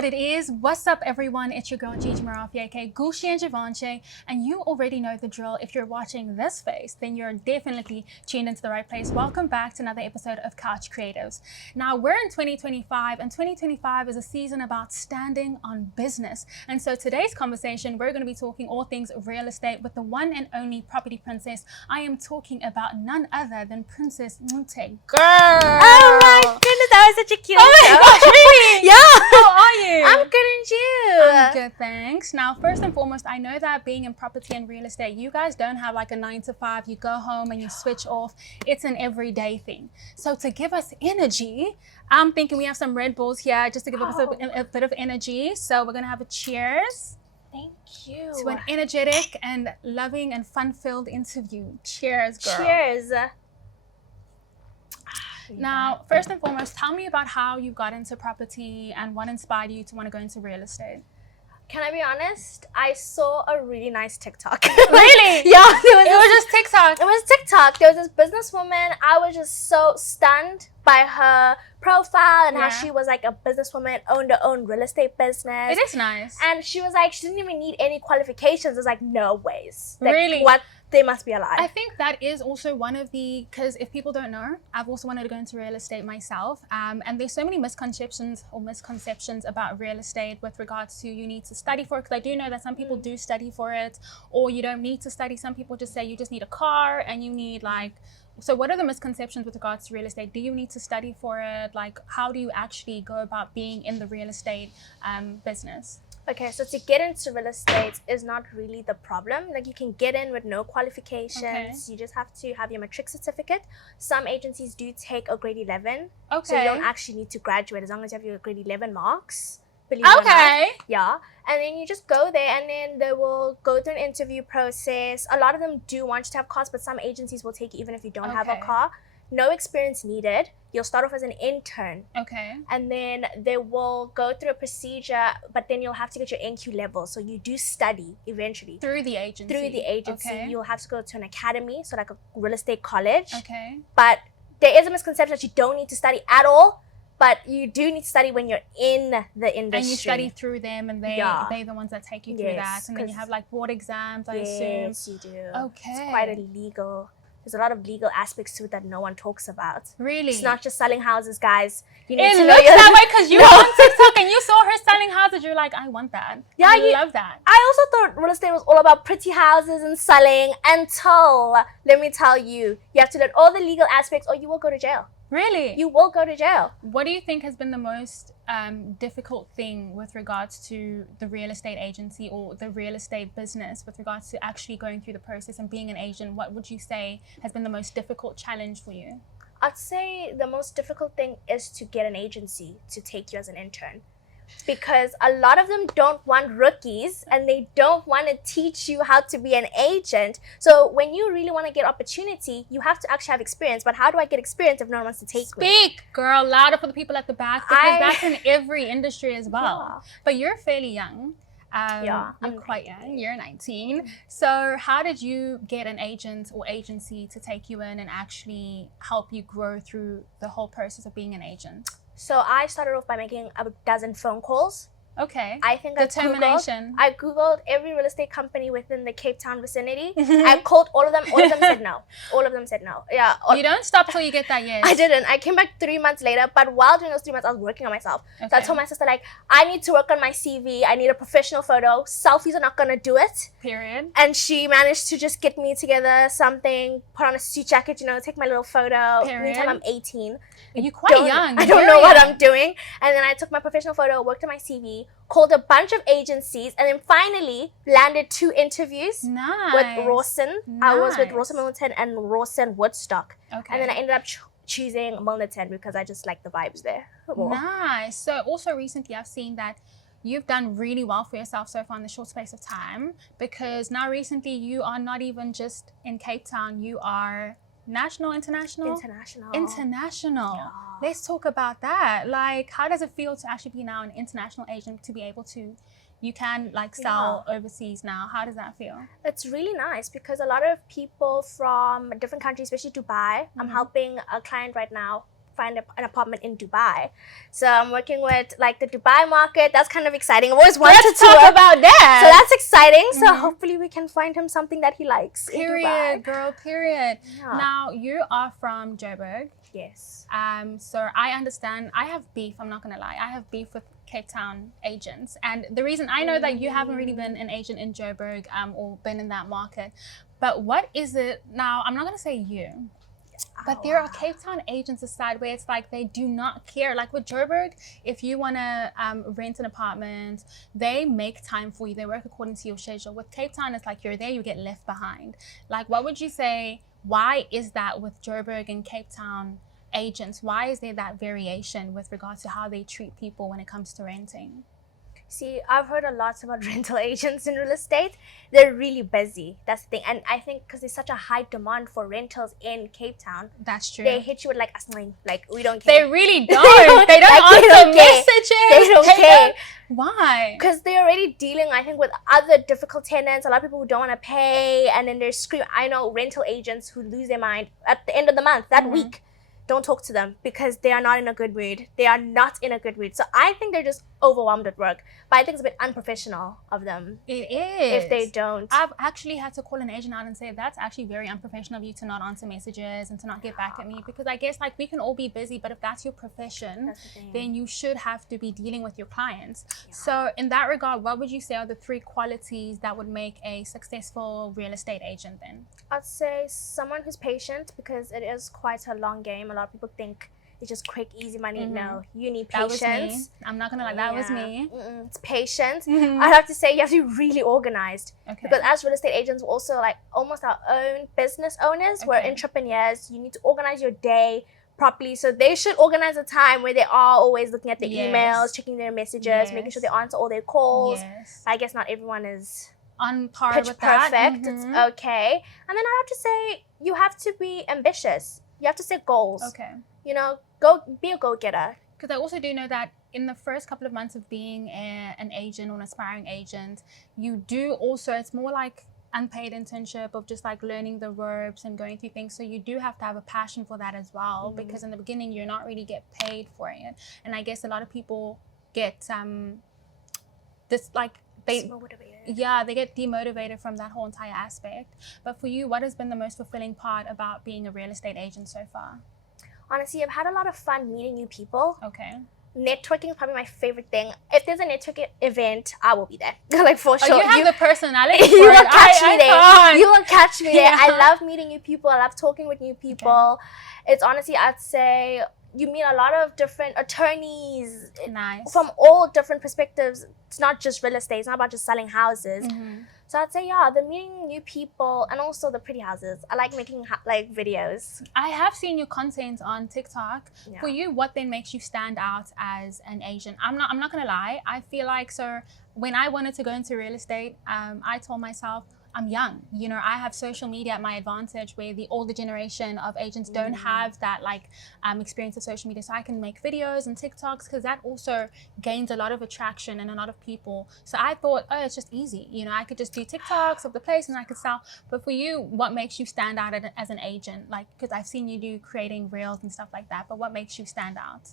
what it is. What's up, everyone? It's your girl Gigi Marafi, aka Gucci and Givenchy, and you already know the drill. If you're watching this face, then you're definitely tuned into the right place. Welcome back to another episode of Couch Creatives. Now, we're in 2025, and 2025 is a season about standing on business. And so today's conversation, we're going to be talking all things real estate with the one and only property princess. I am talking about none other than Princess Ncuthe. Girl! Oh my goodness, that was such a cute Oh my gosh, really? Yeah. How are you? I'm good, and you? I'm good, thanks. Now, first and foremost, I know that being in property and real estate, you guys don't have like a 9 to 5, you go home and you switch off. It's an everyday thing. So to give us energy, I'm thinking we have some Red Bulls here just to give us a bit of energy. So we're going to have a cheers. Thank you. To an energetic and loving and fun-filled interview. Cheers, girl. Cheers. Now, first and foremost, tell me about how you got into property and what inspired you to want to go into real estate. Can I be honest? I saw a really nice TikTok. Really? Yeah. It was just TikTok. It was TikTok. There was this businesswoman. I was just so stunned by her profile and how she was like a businesswoman, owned her own real estate business. It is nice. And she was like, she didn't even need any qualifications. I was like, no ways. Like, really? What? They must be alive. I think that is also one of the, because if people don't know, I've also wanted to go into real estate myself. And there's so many misconceptions about real estate with regards to you need to study for it. Because I do know that some people do study for it, or you don't need to study. Some people just say you just need a car and you need like, so what are the misconceptions with regards to real estate? Do you need to study for it? Like, how do you actually go about being in the real estate business? Okay, so to get into real estate is not really the problem. Like, you can get in with no qualifications. Okay. You just have to have your matric certificate. Some agencies do take a grade 11. Okay. So you don't actually need to graduate as long as you have your grade 11 marks. Believe it or not. Yeah. And then you just go there and then they will go through an interview process. A lot of them do want you to have cars, but some agencies will take you even if you don't have a car. No experience needed. You'll start off as an intern. Okay. And then they will go through a procedure, but then you'll have to get your NQ level. So you do study eventually. Through the agency? Through the agency. Okay. You'll have to go to an academy, so like a real estate college. Okay. But there is a misconception that you don't need to study at all, but you do need to study when you're in the industry. And you study through them, and they're the ones that take you through that. And then you have like board exams, I assume. Yes, you do. Okay. It's quite a legal... There's a lot of legal aspects to it that no one talks about. Really? It's not just selling houses, guys. You need to know that way because you were on TikTok and you saw her selling houses. You're like, I want that. Yeah, I love that. I also thought real estate was all about pretty houses and selling until, let me tell you, you have to learn all the legal aspects or you will go to jail. Really? You will go to jail. What do you think has been the most difficult thing with regards to the real estate agency or the real estate business with regards to actually going through the process and being an agent? What would you say has been the most difficult challenge for you? I'd say the most difficult thing is to get an agency to take you as an intern. Because a lot of them don't want rookies and they don't want to teach you how to be an agent. So when you really want to get opportunity, you have to actually have experience. But how do I get experience if no one wants to take me? Speak, girl, louder for the people at the back, because that's in every industry as well. Yeah. But you're fairly young. You're quite young. You're 19. So how did you get an agent or agency to take you in and actually help you grow through the whole process of being an agent? So I started off by making a dozen phone calls. Okay. I think determination. I Googled every real estate company within the Cape Town vicinity. I called all of them. All of them said no. All of them said no. Yeah. You don't stop till you get that yes. I didn't. I came back 3 months later. But while during those 3 months, I was working on myself. Okay. So I told my sister, like, I need to work on my CV. I need a professional photo. Selfies are not going to do it. Period. And she managed to just get me together something, put on a suit jacket, take my little photo. Period. Meantime, I'm 18. You're quite young. I don't know what I'm doing. And then I took my professional photo, worked on my CV, called a bunch of agencies, and then finally landed 2 interviews with Rawson. I was with Rawson Milnerton and Rawson Woodstock. Okay. And then I ended up choosing Milnerton because I just like the vibes there more. Nice. So also recently I've seen that you've done really well for yourself so far in the short space of time, because now recently you are not even just in Cape Town, you are national, international? International. Yeah. Let's talk about that. Like, how does it feel to actually be now an international agent, to be able to, you can like sell overseas now? How does that feel? It's really nice because a lot of people from different countries, especially Dubai, I'm helping a client right now find an apartment in Dubai. So I'm working with like the Dubai market. That's kind of exciting. I've always wanted Let's to talk about that. So that's exciting. So hopefully we can find him something that he likes. Period, girl. Period. Yeah. Now you are from Joburg. Yes. So I understand. I have beef. I'm not gonna lie. I have beef with Cape Town agents, and the reason I know that you haven't really been an agent in Joburg or been in that market, but what is it now? I'm not gonna say you, but there are Cape Town agents aside where it's like they do not care. Like with Joburg, if you wanna rent an apartment, they make time for you. They work according to your schedule. With Cape Town, it's like you're there, you get left behind. Like, what would you say? Why is that with Joburg and Cape Town agents? Why is there that variation with regards to how they treat people when it comes to renting? See, I've heard a lot about rental agents in real estate. They're really busy. That's the thing. And I think because there's such a high demand for rentals in Cape Town. That's true. They hit you with like asling. Like, we don't care. They really don't. They don't like, answer messages. They don't care. Why? Because they're already dealing, I think, with other difficult tenants. A lot of people who don't want to pay. And then they're screaming. I know rental agents who lose their mind at the end of the month, that week. Don't talk to them because they are not in a good mood. They are not in a good mood. So I think they're just overwhelmed at work. But I think it's a bit unprofessional of them. It is. If they don't. I've actually had to call an agent out and say, that's actually very unprofessional of you to not answer messages and to not get back at me. Because I guess like we can all be busy, but if that's your profession, then you should have to be dealing with your clients. Yeah. So in that regard, what would you say are the 3 qualities that would make a successful real estate agent then? I'd say someone who's patient, because it is quite a long game. A lot of people think it's just quick, easy money. No, you need patience. That was me. I'm not gonna lie, that was me. It's patience. I'd have to say you have to be really organized. Because as real estate agents, we're also like almost our own business owners. We're entrepreneurs. You need to organize your day properly. So they should organize a time where they are always looking at their emails, checking their messages, making sure they answer all their calls. But I guess not everyone is on par with that. Perfect. It's okay. And then I have to say you have to be ambitious. You have to set goals. You know, be a go-getter. Because I also do know that in the first couple of months of being an agent or an aspiring agent, you do also, it's more like unpaid internship of just like learning the ropes and going through things. So you do have to have a passion for that as well, because in the beginning you're not really get paid for it. And I guess a lot of people get this like they get demotivated from that whole entire aspect. But for you, what has been the most fulfilling part about being a real estate agent so far? Honestly, I've had a lot of fun meeting new people. Networking is probably my favorite thing. If there's a networking event, I will be there. Like for sure. You have the personality for you will catch me there. You will catch me there. Yeah. I love meeting new people. I love talking with new people. It's honestly, I'd say you meet a lot of different attorneys from all different perspectives. It's not just real estate. It's not about just selling houses. So I'd say, the meeting new people and also the pretty houses. I like making like videos. I have seen your content on TikTok. For you, what then makes you stand out as an agent? I'm not gonna lie. I feel like, so when I wanted to go into real estate, I told myself, I'm young, you know, I have social media at my advantage where the older generation of agents don't have that like experience of social media. So I can make videos and TikToks because that also gains a lot of attraction and a lot of people. So I thought, oh, it's just easy. You know, I could just do TikToks of the place and I could sell. But for you, what makes you stand out as an agent? Like, because I've seen you do creating reels and stuff like that, but what makes you stand out?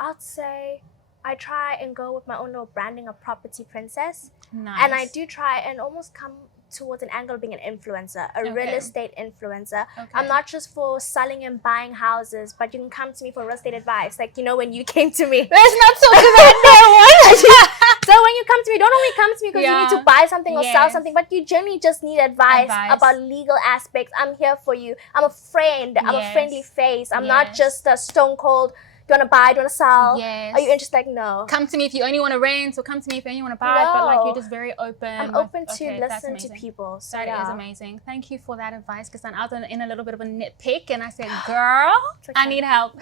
I'd say I try and go with my own little branding of Property Princess. Nice. And I do try and almost come towards an angle of being an influencer, a real estate influencer. I'm not just for selling and buying houses, but you can come to me for real estate advice. Like, you know, when you came to me. Let's not talk about that one. So when you come to me, don't only come to me because you need to buy something or sell something, but you generally just need advice about legal aspects. I'm here for you. I'm a friend. I'm a friendly face. I'm not just a stone cold, do you want to buy? Do you want to sell? Are you interested? Like, no. Come to me if you only want to rent, or come to me if you only want to buy. But like, you're just very open. I'm open to listen to people. So that is amazing. Thank you for that advice, because I was in a little bit of a nitpick, and I said, "Girl, I need help."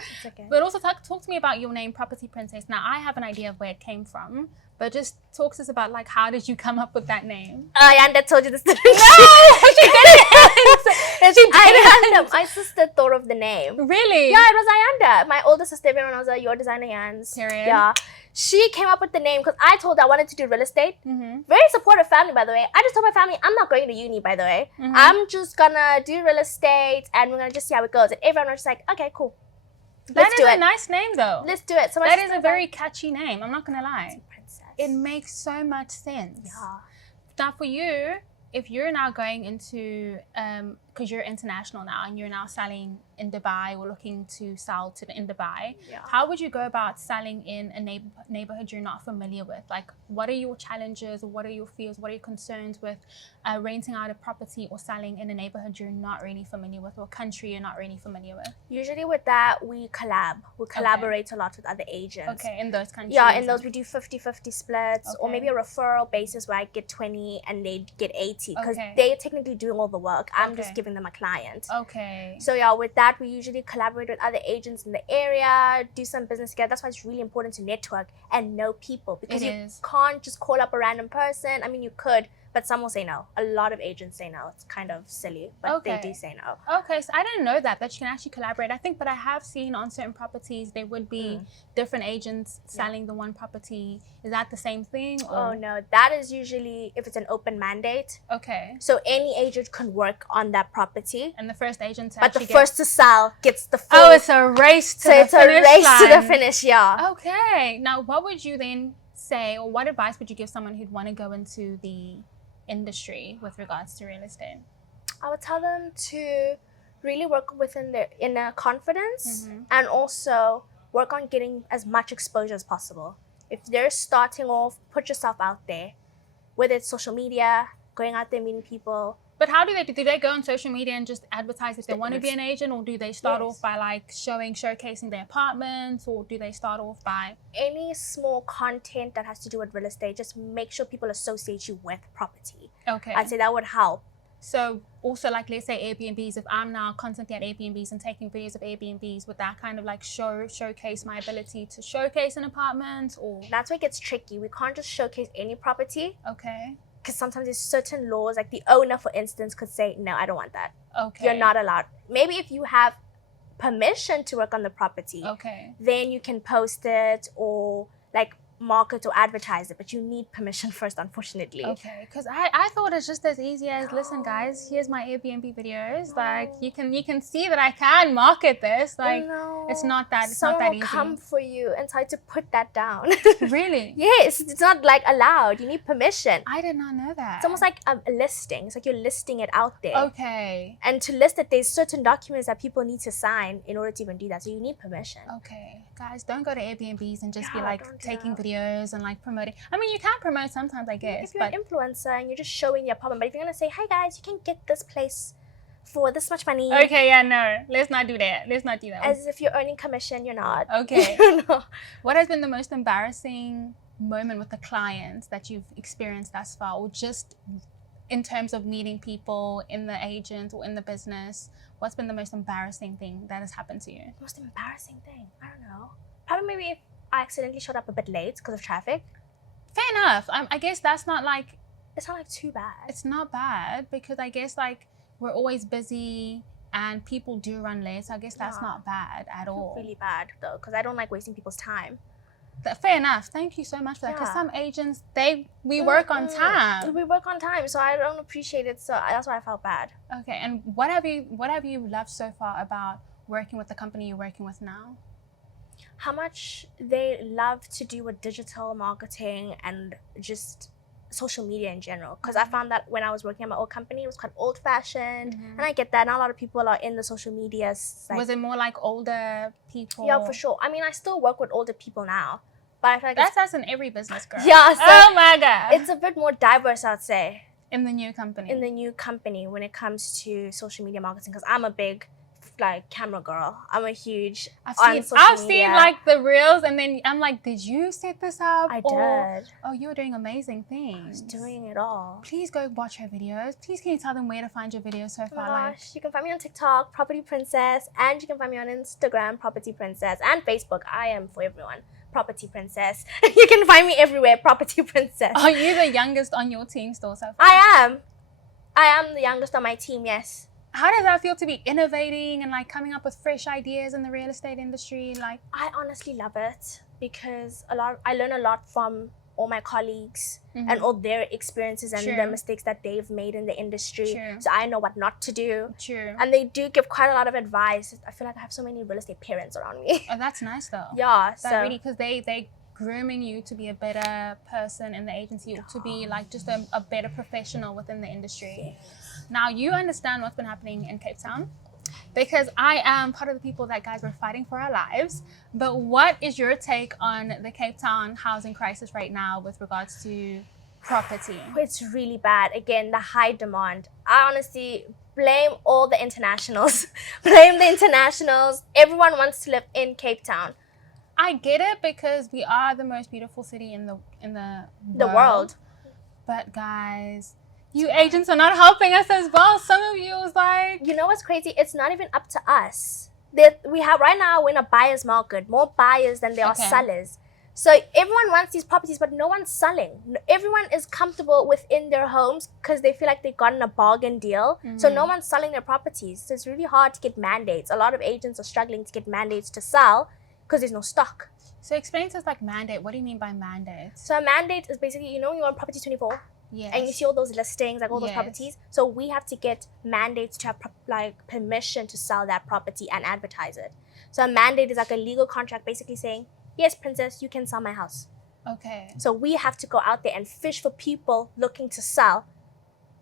But also talk to me about your name, Property Princess. Now I have an idea of where it came from, but just talk to us about like, how did you come up with that name? Ayanda told you this. No, she didn't. Ayanda, my sister thought of the name. Really? Yeah, it was Ayanda. My older sister, everyone was like, "Your designer Yans." Period. Yeah. She came up with the name because I told her I wanted to do real estate. Very supportive family, by the way. I just told my family, I'm not going to uni, by the way. I'm just gonna do real estate and we're gonna just see how it goes. And everyone was just like, okay, cool. That is a nice name, though. Let's do it. That is a very catchy name. I'm not gonna lie. Princess. It makes so much sense. Yeah. Now, for you, if you're now going into, because you're international now and you're now selling in Dubai or looking to sell in Dubai, how would you go about selling in a neighborhood you're not familiar with? Like, what are your challenges, or what are your fears, what are your concerns with renting out a property or selling in a neighborhood you're not really familiar with, or a country you're not really familiar with? Usually with that, we collaborate a lot with other agents. Okay, in those countries. Yeah, in those we do 50-50 splits, or maybe a referral basis where I get 20 and they get 80, because they're technically doing all the work. I'm just giving them a client. Okay. So yeah, with that, we usually collaborate with other agents in the area, do some business together. That's why it's really important to network and know people, because you can't just call up a random person. I mean, you could, but some will say no. A lot of agents say no. It's kind of silly, but they do say no. Okay, so I didn't know that you can actually collaborate. I think, but I have seen on certain properties, there would be different agents selling the one property. Is that the same thing? Or? Oh, no. That is usually if it's an open mandate. Okay. So any agent can work on that property. And the first agent to first to sell gets the full... Oh, it's a race to the finish line. So it's a race to the finish, yeah. Okay. Now, what would you then say, or what advice would you give someone who'd want to go into the industry with regards to real estate? I would tell them to really work within their inner confidence and also work on getting as much exposure as possible. If they're starting off, put yourself out there, whether it's social media, going out there meeting people. But how do they go on social media and just advertise if they want to be an agent, or do they start off by like showcasing their apartments, or do they start off by any small content that has to do with real estate? Just make sure people associate you with property. Okay. I'd say that would help. So also, like, let's say Airbnbs, if I'm now constantly at Airbnbs and taking videos of Airbnbs, would that kind of like showcase my ability to showcase an apartment? Or that's where it gets tricky. We can't just showcase any property. Okay. Because sometimes there's certain laws, like the owner, for instance, could say, no, I don't want that. Okay. You're not allowed. Maybe if you have permission to work on the property, then you can post it or like market or advertise it, but you need permission first, unfortunately. Okay, because I thought it's just as easy as, listen guys, here's my Airbnb videos. Like you can see that I can market this. Like it's not that easy. Someone will come for you and try to put that down. Really? Yes, it's not like allowed. You need permission. I did not know that. It's almost like a listing. It's like you're listing it out there. Okay. And to list it, there's certain documents that people need to sign in order to even do that. So you need permission. Okay. Guys, don't go to Airbnbs and just be like taking videos and like promoting. I mean, you can promote sometimes, I guess. If you're an influencer and you're just showing your apartment, but if you're going to say, hey guys, you can get this place for this much money. Okay, yeah, no. Let's not do that. Let's not do that. As if you're earning commission, you're not. Okay. No. What has been the most embarrassing moment with the clients that you've experienced thus far, or just in terms of meeting people in the agent or in the business? What's been the most embarrassing thing that has happened to you? Most embarrassing thing? I don't know. Probably maybe if I accidentally showed up a bit late because of traffic. Fair enough. I guess that's not like... It's not like too bad. It's not bad because I guess like we're always busy and people do run late. So I guess that's not bad at all. Really bad though, because I don't like wasting people's time. Fair enough. Thank you so much for that. Because some agents, we work on time. We work on time, so I don't appreciate it. So that's why I felt bad. Okay, and what have you loved so far about working with the company you're working with now? How much they love to do with digital marketing and just social media in general. Because I found that when I was working at my old company, it was quite old-fashioned, and I get that. Not a lot of people are in the social media. Like, was it more like older people? Yeah, for sure. I mean, I still work with older people now, but I feel like that's in every business, girl. Yeah. So oh my god. It's a bit more diverse, I'd say. In the new company. In the new company, when it comes to social media marketing, because I'm a big like camera girl. I'm a huge I've seen like the reels, and then I'm like, did you set this up? I did. Oh, you're doing amazing things. I was doing it all. Please go watch her videos. Please can you tell them where to find your videos so far? Oh my gosh, you can find me on TikTok, Property Princess, and you can find me on Instagram, Property Princess, and Facebook. I am for everyone. Property Princess. You can find me everywhere, Property Princess. Are you the youngest on your team still so far? I am the youngest on my team, yes. How does that feel to be innovating and like coming up with fresh ideas in the real estate industry? Like, I honestly love it because I learn a lot from all my colleagues and all their experiences and the mistakes that they've made in the industry. So I know what not to do. And they do give quite a lot of advice. I feel like I have so many real estate parents around me. Oh, that's nice though. Yeah. That so really, because they grooming you to be a better person in the agency, or to be like just a better professional within the industry. Now you understand what's been happening in Cape Town, because I am part of the people that, guys, we're fighting for our lives. But what is your take on the Cape Town housing crisis right now with regards to property? It's really bad. Again, the high demand. I honestly blame all the internationals. Blame the internationals. Everyone wants to live in Cape Town. I get it, because we are the most beautiful city in the world. But guys, you agents are not helping us as well. Some of you is like, you know what's crazy? It's not even up to us. That we have right now, we're in a buyer's market. More buyers than there are sellers. So everyone wants these properties, but no one's selling. Everyone is comfortable within their homes because they feel like they've gotten a bargain deal. So no one's selling their properties. So it's really hard to get mandates. A lot of agents are struggling to get mandates to sell because there's no stock. So explain to us, like, mandate. What do you mean by mandate? So a mandate is basically, you know, you're on Property 24. Yes. And you see all those listings, like all those properties. So we have to get mandates to have permission to sell that property and advertise it. So a mandate is like a legal contract basically saying, yes, Princess, you can sell my house. Okay. So we have to go out there and fish for people looking to sell.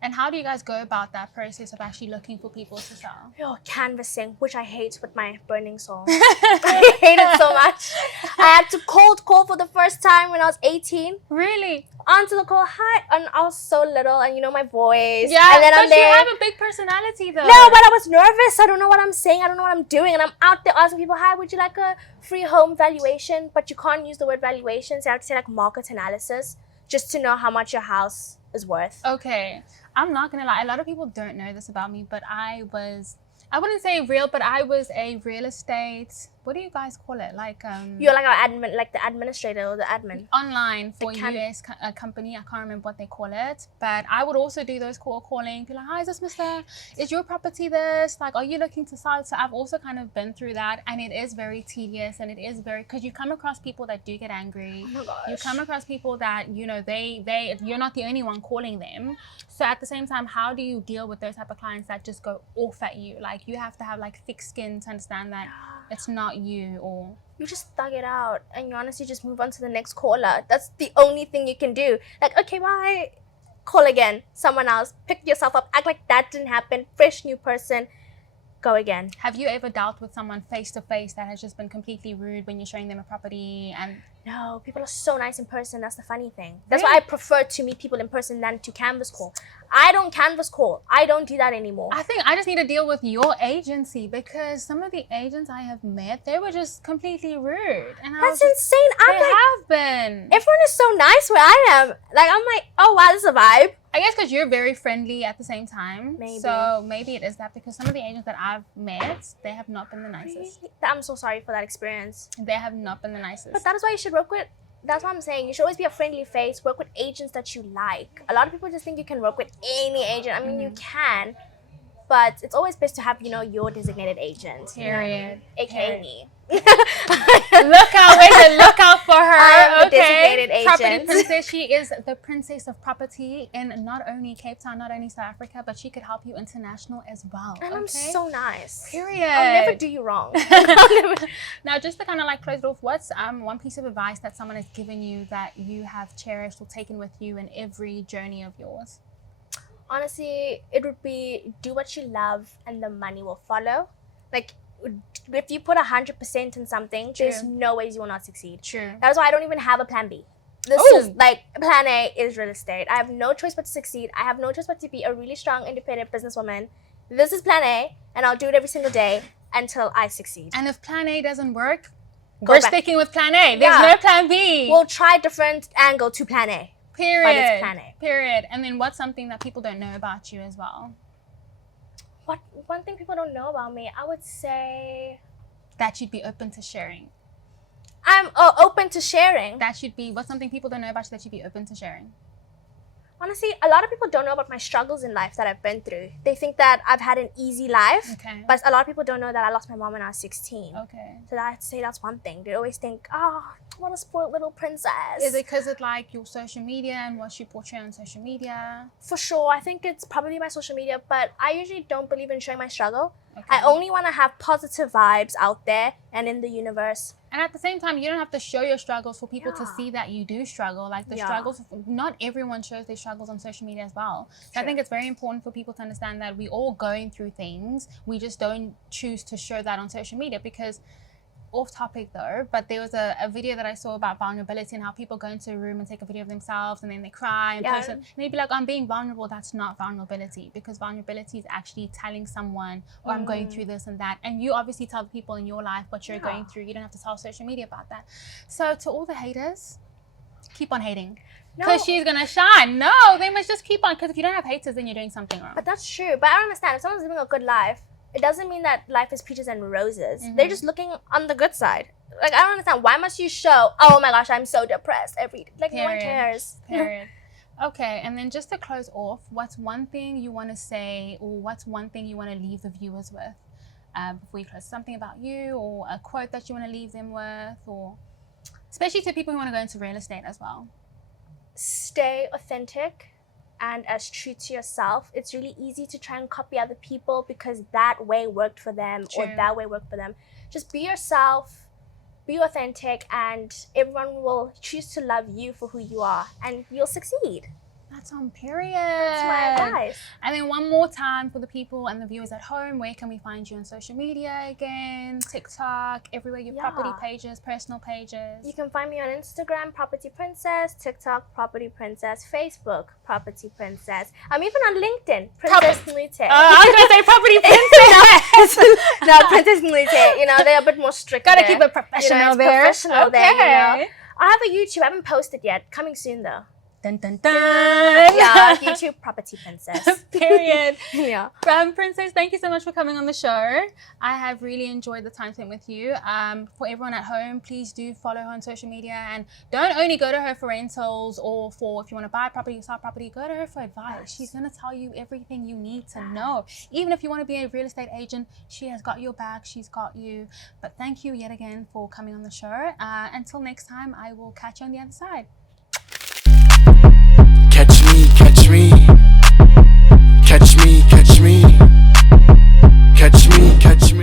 And how do you guys go about that process of actually looking for people to sell? Oh, canvassing, which I hate with my burning soul. I hate it so much. I had to cold call for the first time when I was 18. Really? Answer the call, hi. And I was so little, and you know my voice. Yeah, and then but you have a big personality though. No, but I was nervous. I don't know what I'm saying. I don't know what I'm doing. And I'm out there asking people, hi, would you like a free home valuation? But you can't use the word valuation. So you have to say like market analysis just to know how much your house is worth. Okay. I'm not going to lie. A lot of people don't know this about me, but I wouldn't say real, but I was a real estate, what do you guys call it? Like you're like our admin, like the administrator or the admin. Online for a US company. I can't remember what they call it, but I would also do those calling, be like, hi, is this Mr. Is your property this? Like, are you looking to sell? So I've also kind of been through that, and it is very tedious, and it is very, because you come across people that do get angry. Oh my gosh. You come across people that, you know, you're not the only one calling them. So at the same time, how do you deal with those type of clients that just go off at you? Like, you have to have like thick skin to understand that it's not you, or you just thug it out and you honestly just move on to the next caller. That's the only thing you can do. Like, okay, bye. Call again. Someone else. Pick yourself up. Act like that didn't happen. Fresh new person. Go again. Have you ever dealt with someone face to face that has just been completely rude when you're showing them a property? And no, people are so nice in person. That's the funny thing. That's why I prefer to meet people in person than to canvas call. I don't canvas call. I don't do that anymore. I think I just need to deal with your agency, because some of the agents I have met, they were just completely rude. And that's insane. Have been. Everyone is so nice where I am. Like, I'm like, oh wow, this is a vibe. I guess because you're very friendly at the same time. Maybe. So maybe it is that, because some of the agents that I've met, they have not been the nicest. Really? I'm so sorry for that experience. They have not been the nicest. But that is why you should work with, that's what I'm saying. You should always be a friendly face. Work with agents that you like. A lot of people just think you can work with any agent. I mean, you can. But it's always best to have, you know, your designated agent. Period. AKA me. Look out for her. I am the designated agent. Property princess. She is the princess of property in not only Cape Town, not only South Africa, but she could help you international as well. And I'm so nice. Period. I'll never do you wrong. Now, just to kind of like close it off, what's one piece of advice that someone has given you that you have cherished or taken with you in every journey of yours? Honestly, it would be do what you love and the money will follow. Like, if you put 100% in something, there's no ways you will not succeed. True. That's why I don't even have a plan B. This is like, plan A is real estate. I have no choice but to succeed. I have no choice but to be a really strong, independent businesswoman. This is plan A, and I'll do it every single day until I succeed. And if plan A doesn't work, we're sticking with plan A. There's no plan B. We'll try different angle to plan A. Period. But it's plan A. Period. And then what's something that people don't know about you as well? One thing people don't know about me, I would say that you'd be open to sharing. I'm open to sharing. That should be, what's something people don't know about you that you'd be open to sharing? Honestly, a lot of people don't know about my struggles in life that I've been through. They think that I've had an easy life, but a lot of people don't know that I lost my mom when I was 16. Okay. So I'd say that's one thing. They always think, oh, what a spoiled little princess. Is it because of like your social media and what you portray on social media? For sure. I think it's probably my social media, but I usually don't believe in showing my struggle. I only want to have positive vibes out there and in the universe. And at the same time, you don't have to show your struggles for people to see that you do struggle. Like the struggles, not everyone shows their struggles on social media as well. So I think it's very important for people to understand that we all going through things. We just don't choose to show that on social media because, off topic though, but there was a video that I saw about vulnerability and how people go into a room and take a video of themselves and then they cry and post it. And they'd be like, I'm being vulnerable. That's not vulnerability, because vulnerability is actually telling someone, or I'm going through this and that. And you obviously tell the people in your life what you're going through. You don't have to tell social media about that. So to all the haters, keep on hating. Because she's going to shine. No, they must just keep on. Because if you don't have haters, then you're doing something wrong. But that's true. But I don't understand. If someone's living a good life, it doesn't mean that life is peaches and roses. They're just looking on the good side. Like, I don't understand. Why must you show, oh my gosh, I'm so depressed every day? Like, no one cares. Period. Okay, and then just to close off, what's one thing you want to say, or what's one thing you want to leave the viewers with before you close? Something about you, or a quote that you want to leave them with, or especially to people who want to go into real estate as well. Stay authentic and as true to yourself. It's really easy to try and copy other people because that way worked for them or that way worked for them. Just be yourself, be authentic, and everyone will choose to love you for who you are, and you'll succeed. That's on period. That's my advice. And then one more time for the people and the viewers at home, where can we find you on social media again? TikTok, everywhere, your property pages, personal pages. You can find me on Instagram, Property Princess, TikTok, Property Princess, Facebook, Property Princess. I'm even on LinkedIn, Princess Ncuthe. I was going to say Property Princess. No, Princess Ncuthe. You know, they're a bit more strict. Gotta keep it professional there. Professional there, you know. I have a YouTube. I haven't posted yet. Coming soon, though. Dun, dun, dun. Yeah, YouTube Property Princess. Period. Yeah. Princess, thank you so much for coming on the show. I have really enjoyed the time spent with you. For everyone at home, please do follow her on social media, and don't only go to her for rentals or for if you want to buy property or sell property, go to her for advice. She's going to tell you everything you need to know. Even if you want to be a real estate agent, she has got your back. She's got you. But thank you yet again for coming on the show. Until next time, I will catch you on the other side. Catch me, catch me, catch me, catch me, catch me, catch me.